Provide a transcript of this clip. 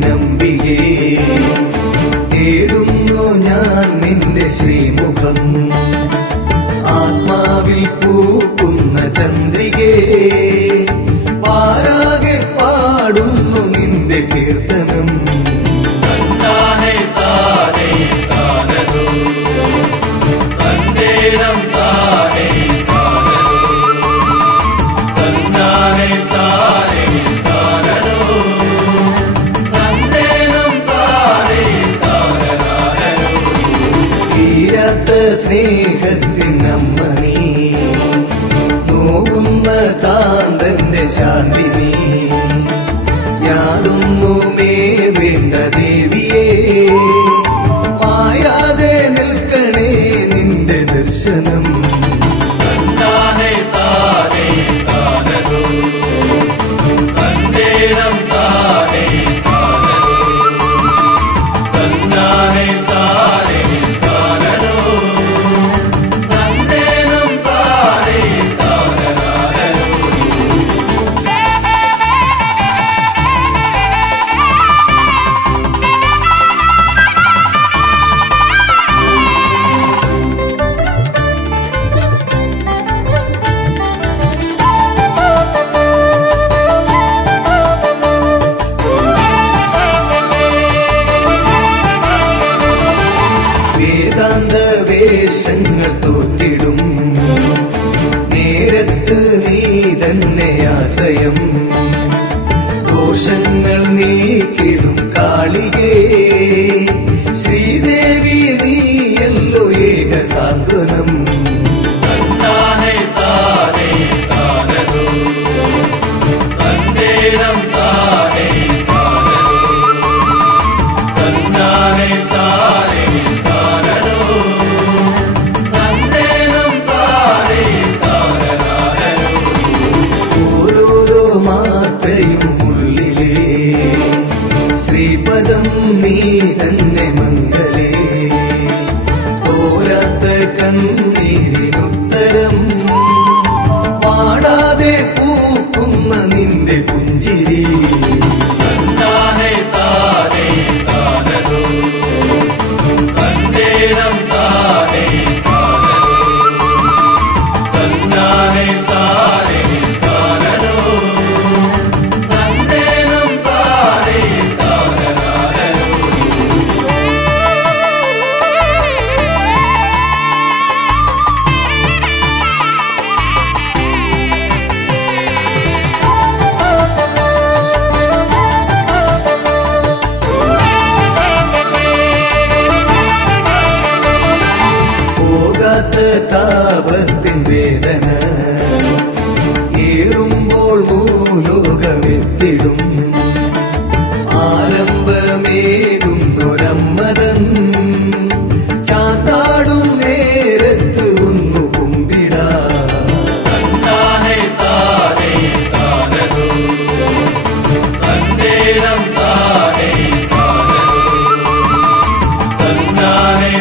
നമ്പികേ തേടുന്നു ഞാൻ നിന്റെ ശ്രീമുഖം ആത്മാവിൽ പൂക്കുന്ന ചന്ദ്രികേ പാരാകെ പാടുന്നു നിന്റെ കീർത്തനം സ്നേഹത്തിനമ്മ നീ നോവുന്ന കാന്തന്റെ ശാന്തി നീ യാതൊന്നുമേ വേണ്ട ദേവിയേ മായാതെ നിൽക്കണേ നിന്റെ ദർശനം വേഷങ്ങൾ തോറ്റിടും നേരത്ത് നീ തന്നെ ആശ്രയം ദോഷങ്ങൾ നീക്കിടും കാളികേ ശ്രീദേവി നീയല്ലോ ഏക സാന്ത്വനം ശ്രീപദം നീ തന്നെ മംഗലേ തോരാത്ത കണ്ണീരിനുത്തരം പാടാതെ പൂക്കുന്ന നിന്റെ പുഞ്ചിരി താപത്തിൻ വേദന ഏറുമ്പോൾ ഭൂലോകമെത്തിടും ആലംബമേകുന്നൊരമ്മതൻ ചാത്താടും നേരത്ത് ഒന്നു കുമ്പിടാ താനേ